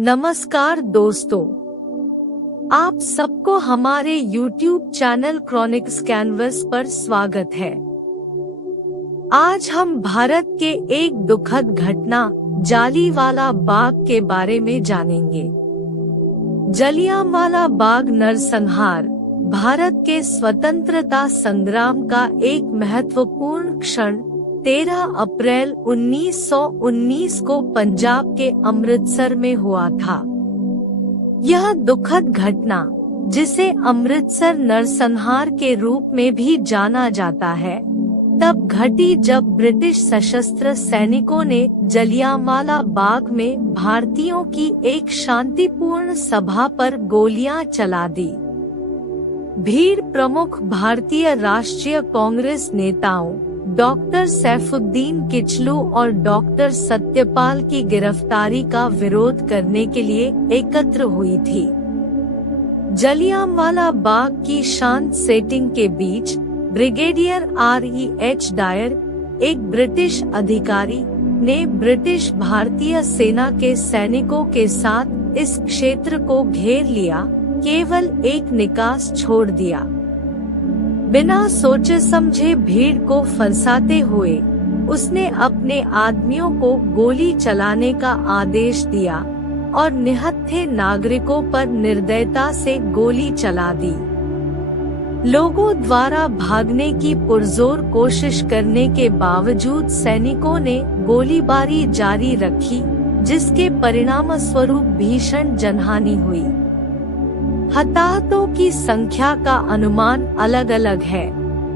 नमस्कार दोस्तों, आप सबको हमारे YouTube चैनल क्रॉनिक्स कैनवस पर स्वागत है। आज हम भारत के एक दुखद घटना जालियांवाला बाग के बारे में जानेंगे। जलियांवाला बाग नरसंहार भारत के स्वतंत्रता संग्राम का एक महत्वपूर्ण क्षण 13 अप्रैल 1919 को पंजाब के अमृतसर में हुआ था। यह दुखद घटना, जिसे अमृतसर नरसंहार के रूप में भी जाना जाता है, तब घटी जब ब्रिटिश सशस्त्र सैनिकों ने जलियांवाला बाग में भारतीयों की एक शांतिपूर्ण सभा पर गोलियां चला दी। भीड़ प्रमुख भारतीय राष्ट्रीय कांग्रेस नेताओं डॉक्टर सैफुद्दीन किचलू और डॉक्टर सत्यपाल की गिरफ्तारी का विरोध करने के लिए एकत्र हुई थी। जलियांवाला बाग की शांत सेटिंग के बीच ब्रिगेडियर R.E.H. डायर, एक ब्रिटिश अधिकारी, ने ब्रिटिश भारतीय सेना के सैनिकों के साथ इस क्षेत्र को घेर लिया, केवल एक निकास छोड़ दिया। बिना सोचे समझे भीड़ को फंसाते हुए उसने अपने आदमियों को गोली चलाने का आदेश दिया और निहत्थे नागरिकों पर निर्दयता से गोली चला दी। लोगों द्वारा भागने की पुरजोर कोशिश करने के बावजूद सैनिकों ने गोलीबारी जारी रखी, जिसके परिणामस्वरूप भीषण जनहानि हुई। हताहतों की संख्या का अनुमान अलग अलग है।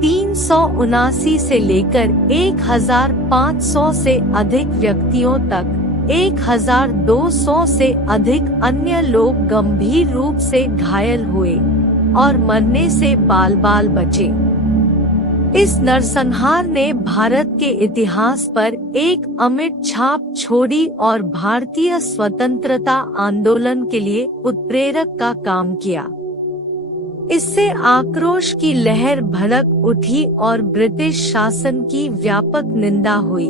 379 से लेकर 1500 से अधिक व्यक्तियों तक, 1200 से अधिक अन्य लोग गंभीर रूप से घायल हुए और मरने से बाल बाल बचे। इस नरसंहार ने भारत के इतिहास पर एक अमिट छाप छोड़ी और भारतीय स्वतंत्रता आंदोलन के लिए उत्प्रेरक का काम किया। इससे आक्रोश की लहर भड़क उठी और ब्रिटिश शासन की व्यापक निंदा हुई।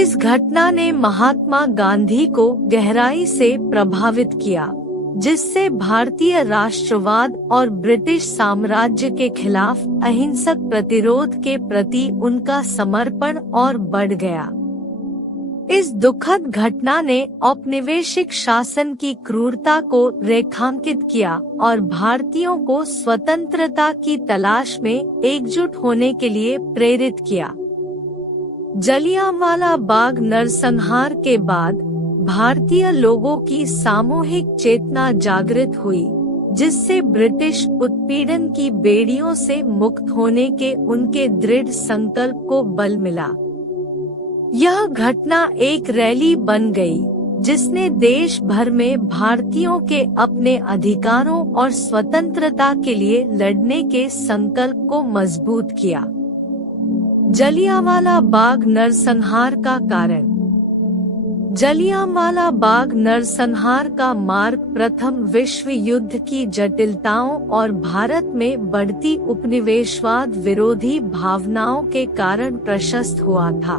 इस घटना ने महात्मा गांधी को गहराई से प्रभावित किया, जिससे भारतीय राष्ट्रवाद और ब्रिटिश साम्राज्य के खिलाफ अहिंसक प्रतिरोध के प्रति उनका समर्पण और बढ़ गया। इस दुखद घटना ने औपनिवेशिक शासन की क्रूरता को रेखांकित किया और भारतीयों को स्वतंत्रता की तलाश में एकजुट होने के लिए प्रेरित किया। जलियांवाला बाग नरसंहार के बाद भारतीय लोगों की सामूहिक चेतना जागृत हुई, जिससे ब्रिटिश उत्पीड़न की बेड़ियों से मुक्त होने के उनके दृढ़ संकल्प को बल मिला। यह घटना एक रैली बन गई, जिसने देश भर में भारतीयों के अपने अधिकारों और स्वतंत्रता के लिए लड़ने के संकल्प को मजबूत किया। जलियांवाला बाग नरसंहार का कारण। जलियांवाला बाग नरसंहार का मार्ग प्रथम विश्व युद्ध की जटिलताओं और भारत में बढ़ती उपनिवेशवाद विरोधी भावनाओं के कारण प्रशस्त हुआ था।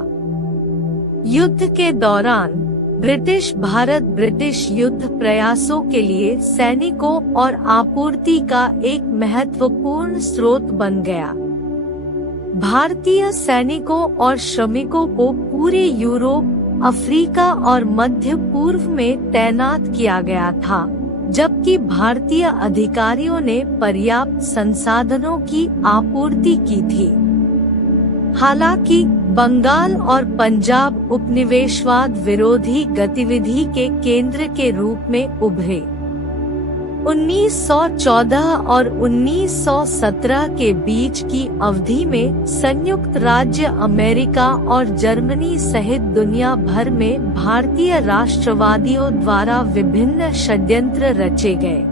युद्ध के दौरान ब्रिटिश भारत ब्रिटिश युद्ध प्रयासों के लिए सैनिकों और आपूर्ति का एक महत्वपूर्ण स्रोत बन गया। भारतीय सैनिकों और श्रमिकों को पूरे यूरोप, अफ्रीका और मध्य पूर्व में तैनात किया गया था, जबकि भारतीय अधिकारियों ने पर्याप्त संसाधनों की आपूर्ति की थी। हालांकि बंगाल और पंजाब उपनिवेशवाद विरोधी गतिविधि के केंद्र के रूप में उभरे। 1914 और 1917 के बीच की अवधि में संयुक्त राज्य अमेरिका और जर्मनी सहित दुनिया भर में भारतीय राष्ट्रवादियों द्वारा विभिन्न षड्यंत्र रचे गए।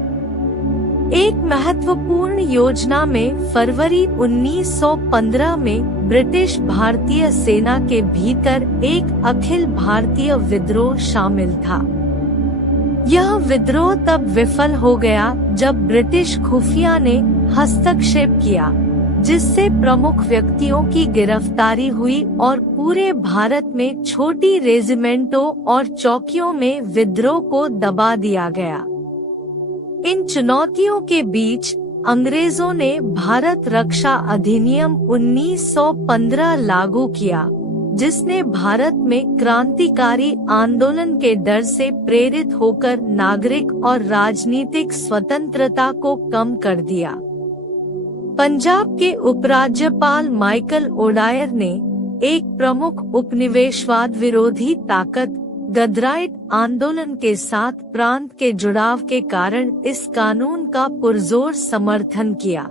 एक महत्वपूर्ण योजना में फरवरी 1915 में ब्रिटिश भारतीय सेना के भीतर एक अखिल भारतीय विद्रोह शामिल था। यह विद्रोह तब विफल हो गया जब ब्रिटिश खुफिया ने हस्तक्षेप किया, जिससे प्रमुख व्यक्तियों की गिरफ्तारी हुई और पूरे भारत में छोटी रेजिमेंटों और चौकियों में विद्रोह को दबा दिया गया। इन चुनौतियों के बीच अंग्रेजों ने भारत रक्षा अधिनियम 1915 लागू किया, जिसने भारत में क्रांतिकारी आंदोलन के डर से प्रेरित होकर नागरिक और राजनीतिक स्वतंत्रता को कम कर दिया। पंजाब के उपराज्यपाल माइकल ओडायर ने एक प्रमुख उपनिवेशवाद विरोधी ताकत गदराइट आंदोलन के साथ प्रांत के जुड़ाव के कारण इस कानून का पुरजोर समर्थन किया।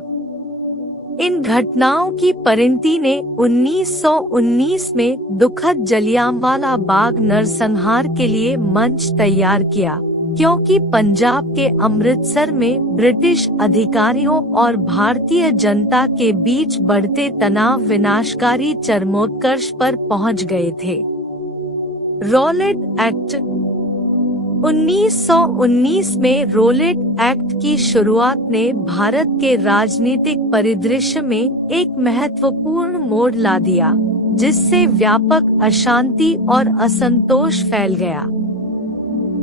इन घटनाओं की परिणति ने 1919 में दुखद जलियांवाला बाग नरसंहार के लिए मंच तैयार किया, क्योंकि पंजाब के अमृतसर में ब्रिटिश अधिकारियों और भारतीय जनता के बीच बढ़ते तनाव विनाशकारी चरमोत्कर्ष पर पहुंच गए थे। रॉलेट एक्ट 1919 में रॉलेट एक्ट की शुरुआत ने भारत के राजनीतिक परिदृश्य में एक महत्वपूर्ण मोड़ ला दिया, जिससे व्यापक अशांति और असंतोष फैल गया।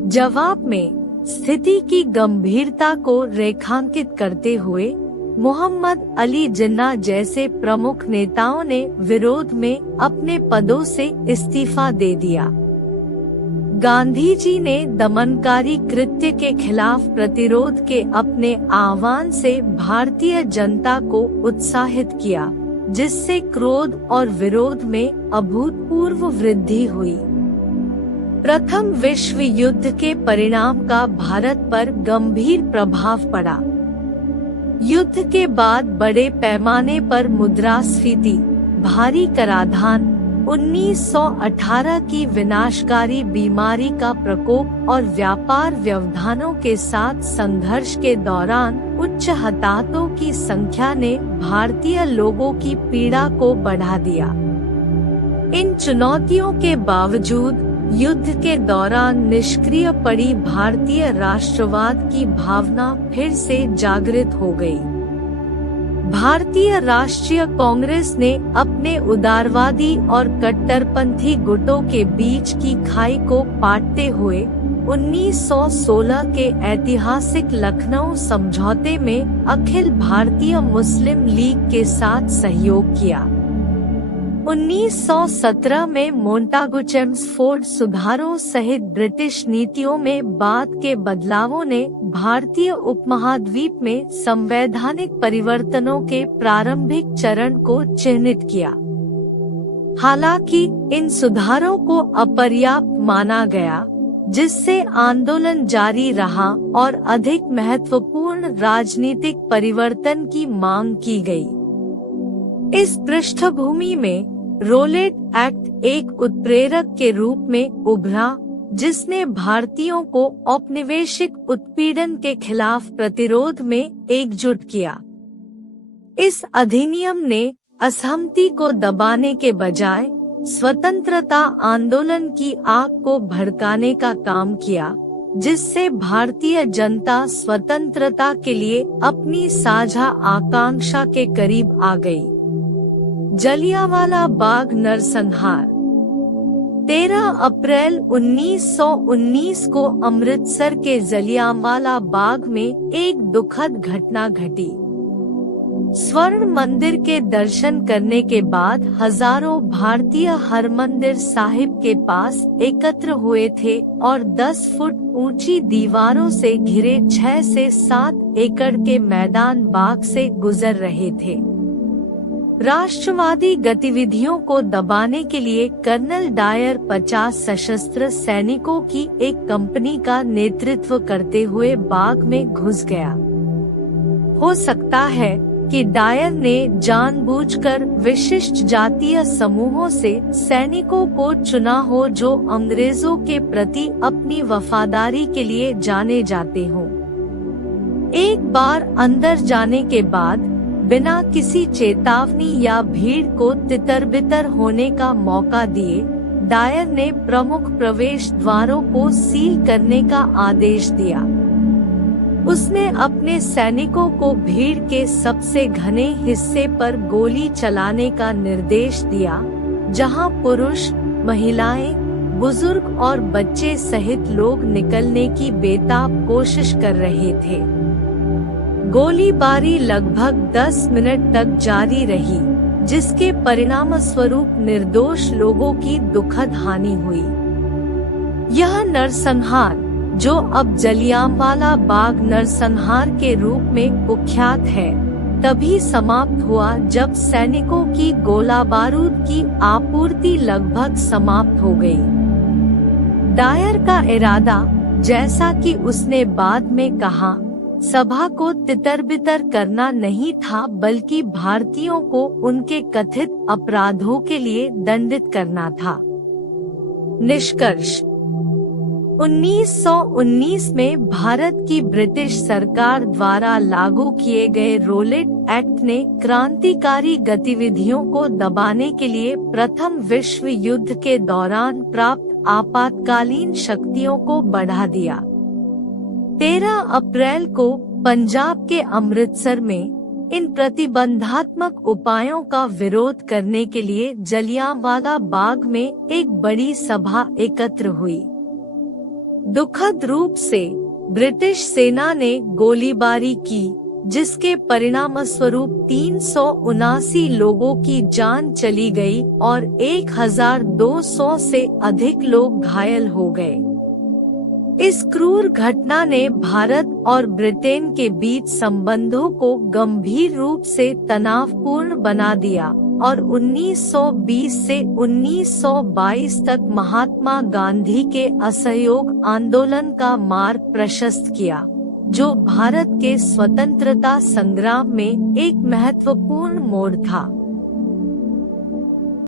जवाब में स्थिति की गंभीरता को रेखांकित करते हुए मोहम्मद अली जिन्ना जैसे प्रमुख नेताओं ने विरोध में अपने पदों से इस्तीफा दे दिया। गांधी जी ने दमनकारी कृत्य के खिलाफ प्रतिरोध के अपने आह्वान से भारतीय जनता को उत्साहित किया, जिससे क्रोध और विरोध में अभूतपूर्व वृद्धि हुई। प्रथम विश्व युद्ध के परिणाम का भारत पर गंभीर प्रभाव पड़ा। युद्ध के बाद बड़े पैमाने पर मुद्रास्फीति, भारी कराधान, 1918 की विनाशकारी बीमारी का प्रकोप और व्यापार व्यवधानों के साथ संघर्ष के दौरान उच्च हताहतों की संख्या ने भारतीय लोगों की पीड़ा को बढ़ा दिया। इन चुनौतियों के बावजूद युद्ध के दौरान निष्क्रिय पड़ी भारतीय राष्ट्रवाद की भावना फिर से जागृत हो गई। भारतीय राष्ट्रीय कांग्रेस ने अपने उदारवादी और कट्टरपंथी गुटों के बीच की खाई को पाटते हुए 1916 के ऐतिहासिक लखनऊ समझौते में अखिल भारतीय मुस्लिम लीग के साथ सहयोग किया। 1917 में मोंटागु चेम्सफोर्ड सुधारों सहित ब्रिटिश नीतियों में बाद के बदलावों ने भारतीय उपमहाद्वीप में संवैधानिक परिवर्तनों के प्रारंभिक चरण को चिह्नित किया। हालांकि इन सुधारों को अपर्याप्त माना गया, जिससे आंदोलन जारी रहा और अधिक महत्वपूर्ण राजनीतिक परिवर्तन की मांग की गई। इस पृष्ठभूमि में रॉलेट एक्ट एक उत्प्रेरक के रूप में उभरा, जिसने भारतीयों को औपनिवेशिक उत्पीड़न के खिलाफ प्रतिरोध में एकजुट किया। इस अधिनियम ने असहमति को दबाने के बजाय स्वतंत्रता आंदोलन की आग को भड़काने का काम किया, जिससे भारतीय जनता स्वतंत्रता के लिए अपनी साझा आकांक्षा के करीब आ गई। जलियांवाला बाग नरसंहार 13 अप्रैल 1919 को अमृतसर के जलियांवाला बाग में एक दुखद घटना घटी। स्वर्ण मंदिर के दर्शन करने के बाद हजारों भारतीय हरमंदिर साहिब के पास एकत्र हुए थे और 10 फुट ऊंची दीवारों से घिरे 6 से 7 एकड़ के मैदान बाग से गुजर रहे थे। राष्ट्रवादी गतिविधियों को दबाने के लिए कर्नल डायर 50 सशस्त्र सैनिकों की एक कंपनी का नेतृत्व करते हुए बाग में घुस गया। हो सकता है कि डायर ने जानबूझकर विशिष्ट जातीय समूहों से सैनिकों को चुना हो, जो अंग्रेजों के प्रति अपनी वफादारी के लिए जाने जाते हों। एक बार अंदर जाने के बाद बिना किसी चेतावनी या भीड़ को तितर-बितर होने का मौका दिए डायर ने प्रमुख प्रवेश द्वारों को सील करने का आदेश दिया। उसने अपने सैनिकों को भीड़ के सबसे घने हिस्से पर गोली चलाने का निर्देश दिया, जहां पुरुष, महिलाएं, बुजुर्ग और बच्चे सहित लोग निकलने की बेताब कोशिश कर रहे थे। गोलीबारी लगभग 10 मिनट तक जारी रही, जिसके परिणामस्वरूप निर्दोष लोगों की दुखद हानि हुई। यह नरसंहार, जो अब जलियांवाला बाग नरसंहार के रूप में कुख्यात है, तभी समाप्त हुआ जब सैनिकों की गोला बारूद की आपूर्ति लगभग समाप्त हो गई। डायर का इरादा, जैसा कि उसने बाद में कहा, सभा को तितर-बितर करना नहीं था, बल्कि भारतीयों को उनके कथित अपराधों के लिए दंडित करना था। निष्कर्ष: 1919 में भारत की ब्रिटिश सरकार द्वारा लागू किए गए रोलेट एक्ट ने क्रांतिकारी गतिविधियों को दबाने के लिए प्रथम विश्व युद्ध के दौरान प्राप्त आपातकालीन शक्तियों को बढ़ा दिया। 13 अप्रैल को पंजाब के अमृतसर में इन प्रतिबंधात्मक उपायों का विरोध करने के लिए जलियांवाला बाग में एक बड़ी सभा एकत्र हुई। दुखद रूप से ब्रिटिश सेना ने गोलीबारी की, जिसके परिणामस्वरूप 379 लोगों की जान चली गई और 1200 से अधिक लोग घायल हो गए। इस क्रूर घटना ने भारत और ब्रिटेन के बीच संबंधों को गंभीर रूप से तनावपूर्ण बना दिया और 1920 से 1922 तक महात्मा गांधी के असहयोग आंदोलन का मार्ग प्रशस्त किया, जो भारत के स्वतंत्रता संग्राम में एक महत्वपूर्ण मोड़ था।